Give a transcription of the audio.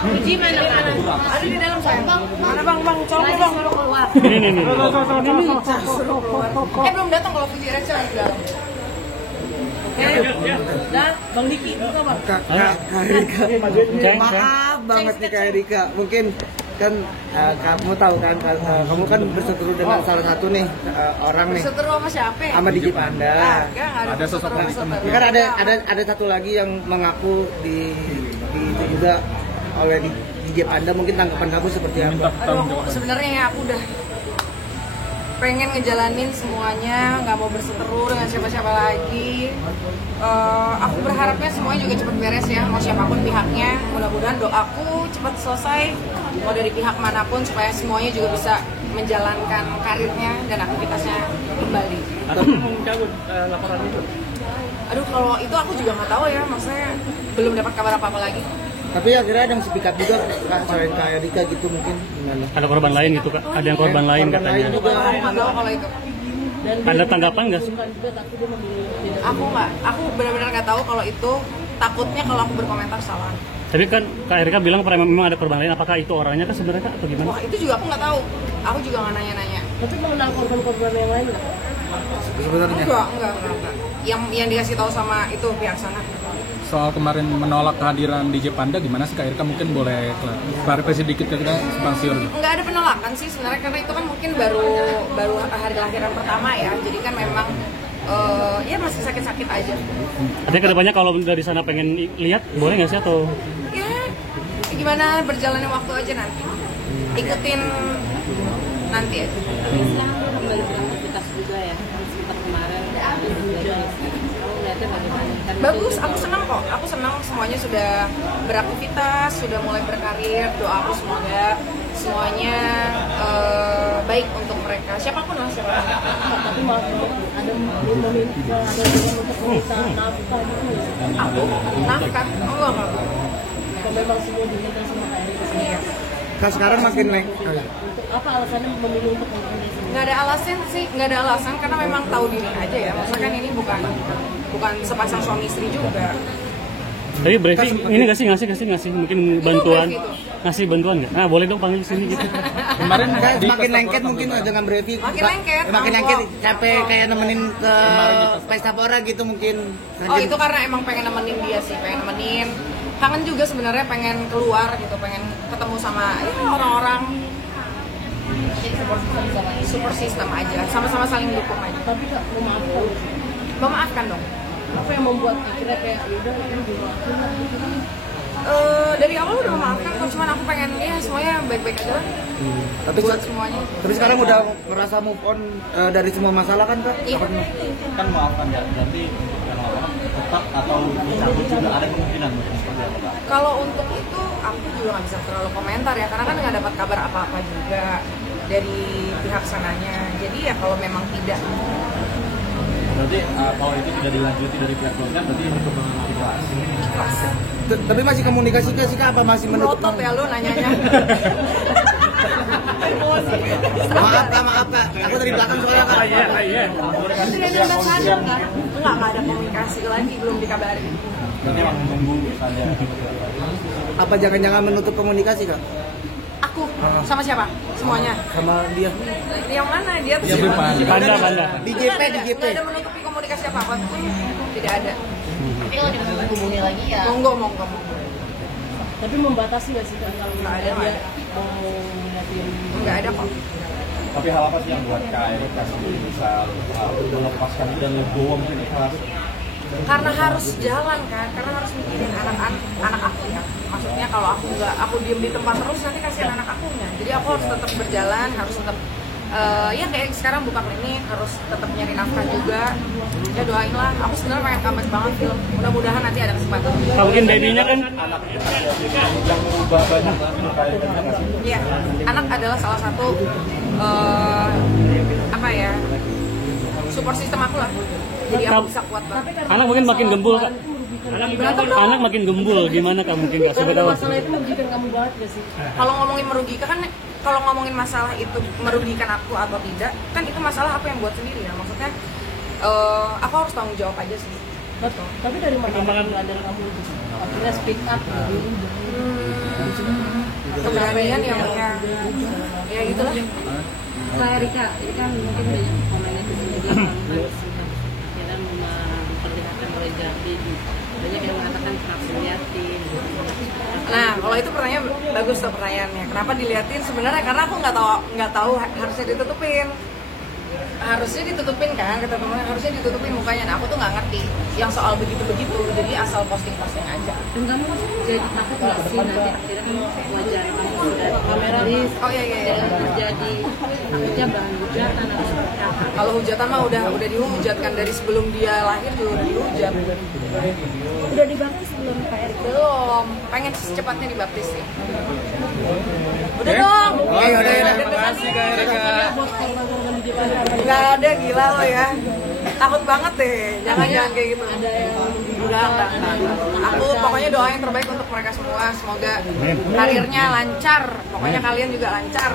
Uji mana? Ada di dalam saya. Mana bang? Colok bang. Keluar. Ini. Belum datang kalau Fuji Rexa di dalam. Dah, Bang Diki, buka bang. Kak Erika, maaf banget nih Kak Erika. Mungkin kan kamu tahu kan, kamu kan berseteru dengan salah satu nih orang nih. Berseteru sama siapa? Sama Diki Panda. Ada sosok lain. Kan ada satu lagi yang mengaku di itu juga oleh Diki Panda. Mungkin tanggapan kamu seperti apa? Aduh, sebenarnya ya aku udah pengen ngejalanin semuanya, nggak mau berseteru dengan siapa-siapa lagi. Aku berharapnya semuanya juga cepat beres ya, mau siapapun pihaknya. Mudah-mudahan doaku cepat selesai, mau dari pihak manapun, supaya semuanya juga bisa menjalankan karirnya dan aktivitasnya kembali. Atau mencabut laporan itu? Aduh, kalau itu aku juga nggak tahu ya, maksudnya belum dapat kabar apa-apa lagi. Tapi akhirnya ada yang speak up juga Kak, selain Kak Erika gitu mungkin gimana? Ada korban lain gitu Kak? Ada yang korban lain katanya? Aku nggak tahu kalau itu. Ada tanggapan nggak sih? Aku benar-benar nggak tahu kalau itu. Takutnya kalau aku berkomentar salah. Tapi kan Kak Erika bilang memang ada korban lain. Apakah itu orangnya kan sebenarnya Kak atau gimana? Wah, itu juga aku nggak tahu. Aku juga nggak nanya-nanya. Tapi mengenal korban-korban yang lain nggak? Sebenarnya Enggak. Yang dikasih tahu sama itu pihak sana. Soal kemarin menolak kehadiran DJ Panda, gimana sih Kak Erika? Mungkin boleh klarifikasi dikit ke kita, simpang siur. Nggak ada penolakan sih sebenarnya, karena itu kan mungkin baru hari kelahiran pertama ya. Jadi kan memang ya masih sakit-sakit aja. Artinya kedepannya kalau dari sana pengen lihat, boleh nggak sih atau? Ya gimana berjalannya waktu aja nanti. Ikutin nanti aja. Sekarang dia kembali beraktivitas juga ya, seperti kemarin. Bagus, aku senang kok. Aku senang semuanya sudah beraktivitas, sudah mulai berkarir. Doa aku semoga semuanya baik untuk mereka. Siapapun lah, siapapun. Tapi malah ada belum meminta, ada yang untuk meminta nafkah gitu. Aku nafkah, enggak. Kalau memang semua diminta sama Kak Erika sendiri. Iya. Kak sekarang makin naik. Untuk apa alasannya memilih untuk melakukan ini? Nggak ada alasan sih, nggak ada alasan karena memang tahu diri aja ya. Maksudnya kan ini bukan sepasang suami istri juga. Tapi briefing ini ngasih mungkin bantuan, ngasih bantuan nggak? Nah boleh dong panggil sini gitu. Kemarin Makin lengket mungkin dengan Brevi. Makin lengket. Makin lengket capek kayak nemenin ke pesta pora gitu mungkin. Oh itu karena emang pengen nemenin dia sih, pengen nemenin. Kangen juga sebenarnya, pengen keluar gitu, pengen ketemu sama ya, orang-orang. Support system aja, sama-sama saling dukung aja. Tapi Kak, Memaafkan dong. apa yang membuat akhirnya kayak yaudah ini dimaafin lah gitu kan? Dari awal udah memaafkan kok, cuman aku pengen ya semuanya baik-baik aja lah. Tapi Buat semuanya. Tapi sekarang udah merasa move on dari semua masalah kan Kak? Iya. Kan maafkan ya, berarti tetap atau dicabut juga ada kemungkinan seperti apa Kak? Kalau untuk itu aku juga nggak bisa terlalu komentar ya, karena kan nggak dapat kabar apa-apa juga dari pihak sananya. Jadi ya kalau memang tidak. Berarti kalau itu tidak dilanjuti dari pihak keluarga, berarti itu ikhlas. Tapi masih komunikasi sih Kak, apa masih menutup? Melotot ya lu nanyanya. Maaf Kak, aku dari belakang soalnya Kak. Iya. Tidak ada sadar kan? Nggak ada komunikasi lagi, belum dikabarin. Berarti memang menunggu saja. Apa jangan-jangan menutup komunikasi Kak? Aku sama siapa? Semuanya. Sama dia? Yang mana? Dia tuh Dia siapa? Panda. Di GP. Nggak ada menutupi komunikasi apa-apa pun, tidak ada. Tapi kalau dihubungi lagi ya. Monggo. Tapi membatasi nggak sih Kak kalau Nggak ada, dia mau ngeliatin? Nggak ada kok. Tapi hal apa sih yang buat Kak Erika sendiri bisa melepaskan dan legowo mungkin ikhlas? Karena harus jalan kan, karena harus mikirin anak aku ya. Maksudnya kalau aku diem di tempat terus nanti kasihan anak akunya. Jadi aku harus tetap berjalan, harus tetap ya kayak sekarang buka klinik, harus tetap nyari nafkah juga. Ya doain lah, aku sebenarnya pengen comeback banget film. Mudah-mudahan nanti ada kesempatan. Kalau mungkin babynya kan Yang merubah banyak lah Kak Erika nggak sih? Iya, anak adalah salah satu apa ya, support system aku lah. Jadi aku bisa kuat banget. anak mungkin makin gembul Kak. Anak makin gembul, gimana Kak mungkin Kak? Siapa tahu. Masalah itu merugikan kamu banget gak sih? Kalau ngomongin merugikan kan, kalau ngomongin masalah itu merugikan aku atau tidak, kan itu masalah aku yang buat sendiri ya. Maksudnya aku harus tanggung jawab aja sih. Betul. Tapi dari mana belajar kamu akhirnya speak up gitu? Keberanian ya, ya gitulah. Kak Erika, ini kan mungkin banyak komen netizen juga kita memperlihatkan oleh Jati, banyak yang mengatakan kerap dilihatin. Nah, kalau itu pertanyaan bagus tuh pertanyaannya. Kenapa diliatin? Sebenarnya karena aku nggak tahu harusnya ditutupin kan, kata temen harusnya ditutupin mukanya. Nah, aku tuh nggak ngerti yang soal begitu-begitu, jadi asal posting-posting aja. Dan kamu jadi takut nggak sih nanti akhirnya kan wajah kamu sudah kameralis, Oh iya. terjadi takutnya bahan hujatan atau seperti apa? Kalau hujatan mah udah dihujatkan dari sebelum dia lahir juga udah dihujat. Udah dibaptis belum Kak Erika? Belum, pengen secepatnya dibaptis sih. Udah dong. Oh, Udah, terima kasih Kak Erika. Nggak ada, gila lo ya. Takut banget deh, jangan kayak gitu. Enggak. Aku pokoknya doa yang terbaik untuk mereka semua. Semoga karirnya lancar. Pokoknya kalian juga lancar.